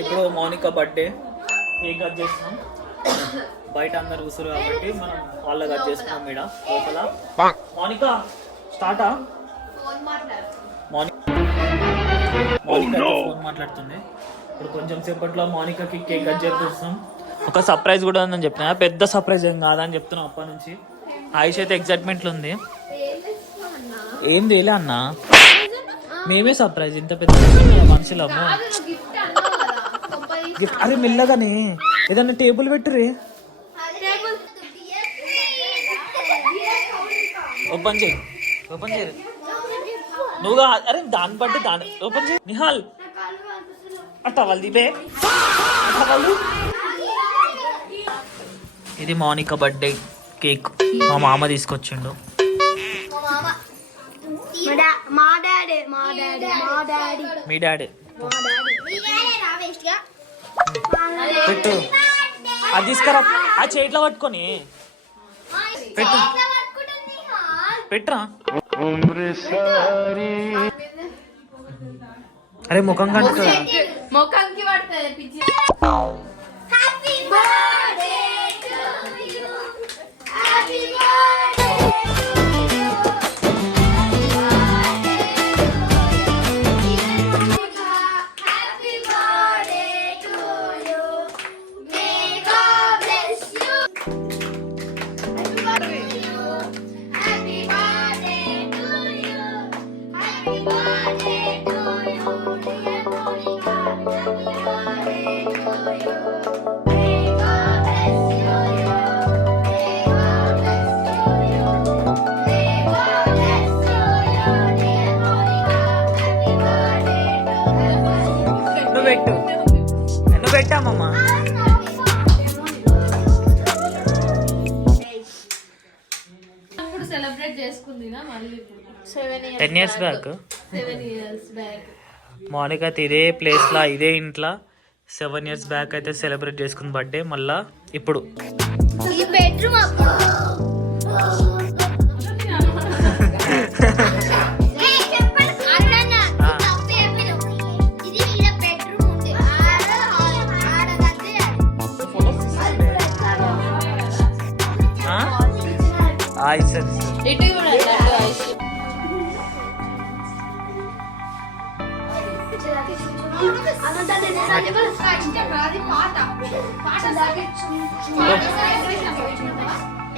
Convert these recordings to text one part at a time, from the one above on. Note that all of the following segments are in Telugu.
ఇప్పుడు మౌనిక బర్త్డే కేక్ కట్ చేస్తున్నాం. బయట అందరు కూర్చురు కాబట్టి మనం హాల్లో కట్ చేసుకున్నాం. ఈడ లోపల మౌనిక స్టార్టా. మౌనిక ఫోన్ మాట్లాడుతుంది. ఇప్పుడు కొంచెం సేపట్లో మౌనికకి కేక్ కట్ చేస్తున్నాం. ఒక సర్ప్రైజ్ కూడా ఉందని చెప్పిన, పెద్ద సర్ప్రైజ్ ఏం కాదని చెప్తున్నాం అప్పటి నుంచి. ఆయుష్ అయితే ఎగ్జైట్మెంట్లో ఉంది. ఏం తేలే అన్న, మేమే సర్ప్రైజ్. ఇంత పెద్ద మనుషులము గిఫ్ట్. అరే మెల్లగానే ఏదన్నా టేబుల్ పెట్టురే. ఓపెన్ చేయి, ఓపెన్ చేయరు నువ్వుగా. అరే దాన్ని బట్టి దాని ఓపెన్ చేయి. నిహాల్ అట్టవాలి దీపే అట్టవాలి. ఇది మౌనిక బర్త్డే కేక్ మా మామ తీసుకొచ్చిండు. మీ డాడీ పెట్టు, అది తీసుకురా. ఆ చేతిలో పట్టుకొని పెట్టు, పెట్టురా. అరే ముఖం కంటు, ముఖంకి పడుతుంది. నువ్వు పెట్టామమ్మా. సెలబ్రేట్ చేసుకుంది 10 years బ్యాక్. మౌనిక ఇదే ప్లేస్ లా ఇదే ఇంట్లో 7 years బ్యాక్ అయితే సెలబ్రేట్ చేసుకున్న బర్త్డే. మళ్ళా ఇప్పుడు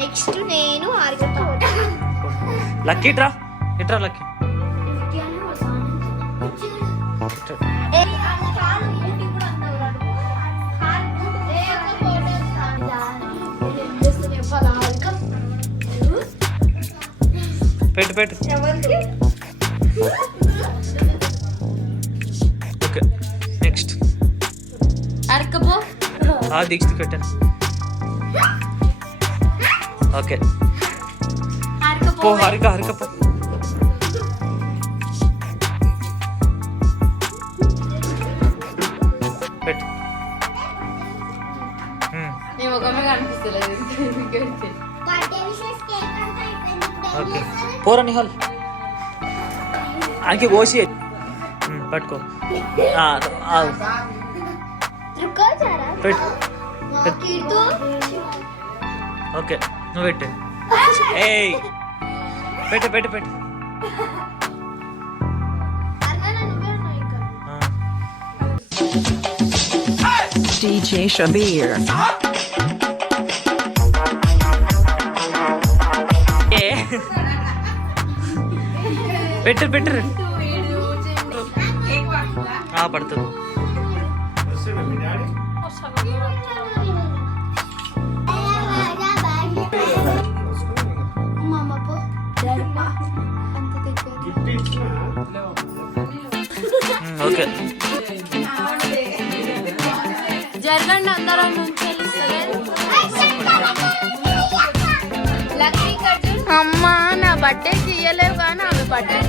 నెక్స్ట్ నేను లక్కీ ఇట్రా, ఇట్రా లక్కీ. పెట్టు పెట్టు. ఓకే నెక్స్ట్ దీక్ష పెట్టాను. ఓకే పో హరిక, హరిక పో. పెట్టు. ఓకే పోరా నిహాల్. ఆయనకి కోసి పట్టుకో. పెట్టు. ఓకే నువ్వు పెట్టు. ఏయ్ పెట్టు పెట్టు పెట్టు. DJ Shabir. పెట్టు పెట్టు పడుతుంది. ఓకే జరగండి అందరం నుంచి. అమ్మా నా బర్త్డేకి ఇయ్యలేవు కానీ ఆమె బర్త్డే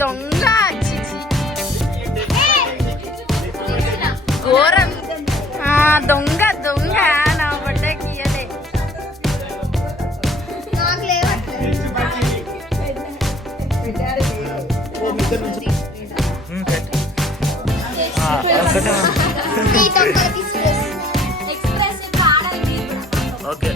దొంగ ఘోరం. దొంగ దొంగ నా బర్త్డేకి ఇయ్యలే. ఒకటే ఎక్స్ప్రెస్ ఆడాలి ఓకే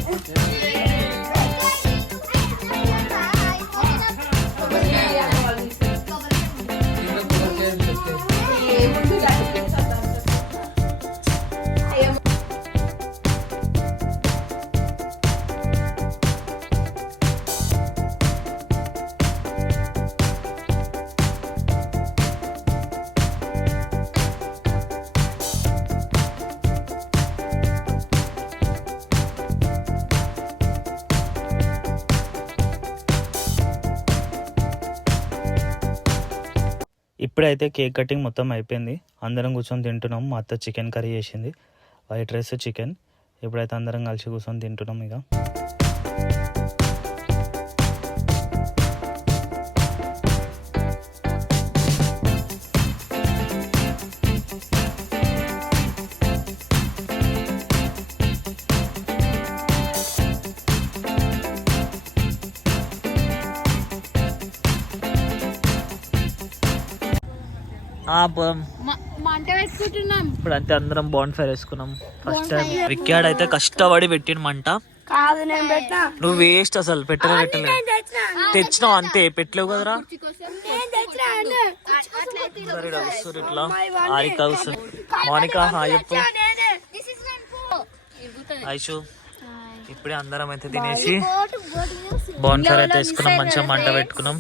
ఇప్పుడైతే కేక్ కటింగ్ మొత్తం అయిపోయింది. అందరం కూర్చొని తింటున్నాం. మా అత్త చికెన్ కర్రీ చేసింది, వైట్ రైస్ చికెన్. ఇప్పుడైతే అందరం కలిసి కూర్చొని తింటున్నాం. ఇక మంట పెట్టుకుంటున్నాం. ఇప్పుడు అంతే అందరం బాండ్ ఫైర్ వేసుకున్నాం. ఫస్ట్ టైం విక్కాడ్ అయితే కష్టపడి పెట్టిన మంట. కాదు నేను పెట్టినా. నువ్వు వేస్ట్ అసలు పెట్టలేదు. తెచ్చినావు అంతే, పెట్టలేవు కదరా. ఇట్లా ఆరిక వస్తుంది. మౌనిక హాయ్ చెప్పు. ఐషు ఇప్పుడే అందరం అయితే తినేసి బాండ్ ఫైర్ అయితే వేసుకున్నాం. మంచిగా మంట పెట్టుకున్నాం.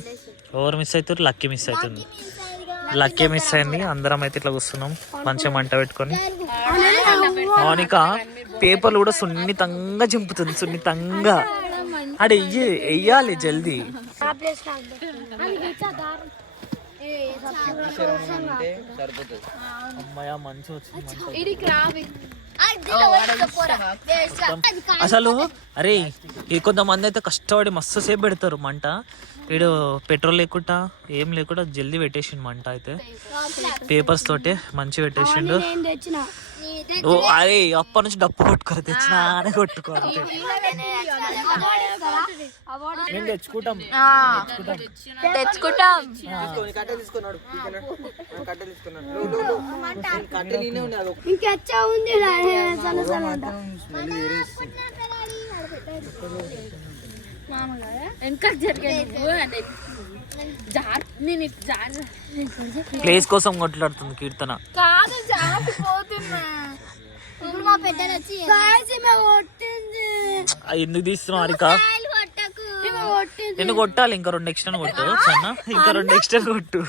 ఎవరు మిస్ అవుతారు? లక్కీ మిస్ అవుతుంది. లక్కీ మిస్ అయింది. అందరం అయితే ఇట్లా కూర్చున్నాం మంచిగా మంట పెట్టుకొని. మౌనిక పేపర్లు కూడా సున్నితంగా చింపుతుంది. సున్నితంగా అడే వెయ్యాలి జల్దీ. అమ్మాయ మంచి వచ్చింది. అసలు అరే ఈ కొంతమంది అయితే కష్టపడి మస్తు సేపు పెడతారు మంట. వీడు పెట్రోల్ లేకుండా ఏం లేకుండా జల్దీ పెట్టేసిండు మంట. అయితే పేపర్స్ తోటే మంచి పెట్టేసిండు. ఓ అరే అప్పటి నుంచి డప్పు కొట్టుకోరు, తెచ్చినా కొట్టుకోరు. మేము తెచ్చుకుంటాం. ప్లేస్ కోసం కొట్లాడుతుంది కీర్తన. ఎందుకు తీస్తున్నావు అరిక? నేను కొట్టాలి. ఇంకా 2 ఎక్స్ట్రా కొట్టు సన్న. ఇంకా 2 ఎక్స్ట్రా కొట్టు.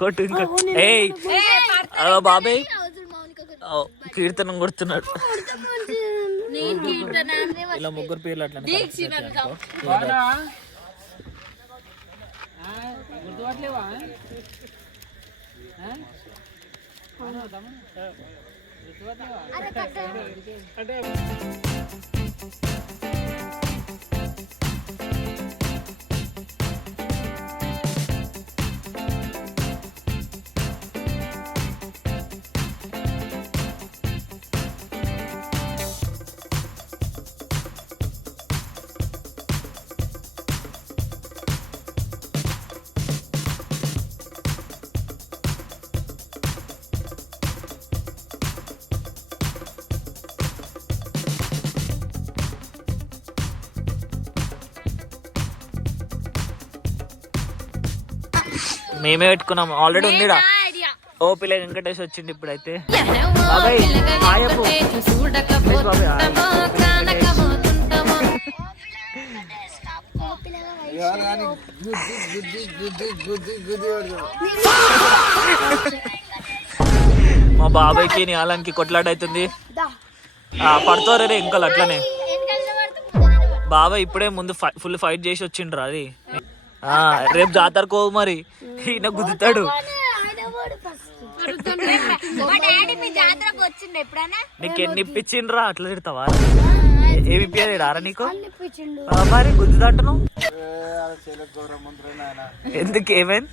కొట్టు ఇంకా. ఏయ్ బాబాయ్ కీర్తనం కొడుతున్నాడు. ఇలా ముగ్గురు పేర్లు అట్లా మేమే పెట్టుకున్నాం. ఆల్రెడీ ఉందిడా. ఓ పిల్ల వెంకటేష్ వచ్చింది ఇప్పుడైతే. బాబాయ్ హాయ్ చెప్పు. బాబాయ్ మా బాబాయ్కి నీళ్ళకి కొట్లాట అవుతుంది. పడతారు రే ఇంకా అట్లనే. బాబాయ్ ఇప్పుడే ముందు ఫుల్ ఫైట్ చేసి వచ్చిండ్రు. అది రేపు జాతరకు మరి ఈయన గుద్దుతాడు. నీకు ఎన్ని ఇప్పించిండ్రా? అట్లా తిడతావా? ఏమి ఇప్పించారా నీకు? మరి గుద్దుతాంటున్నావు ఎందుకు? ఏమైంది?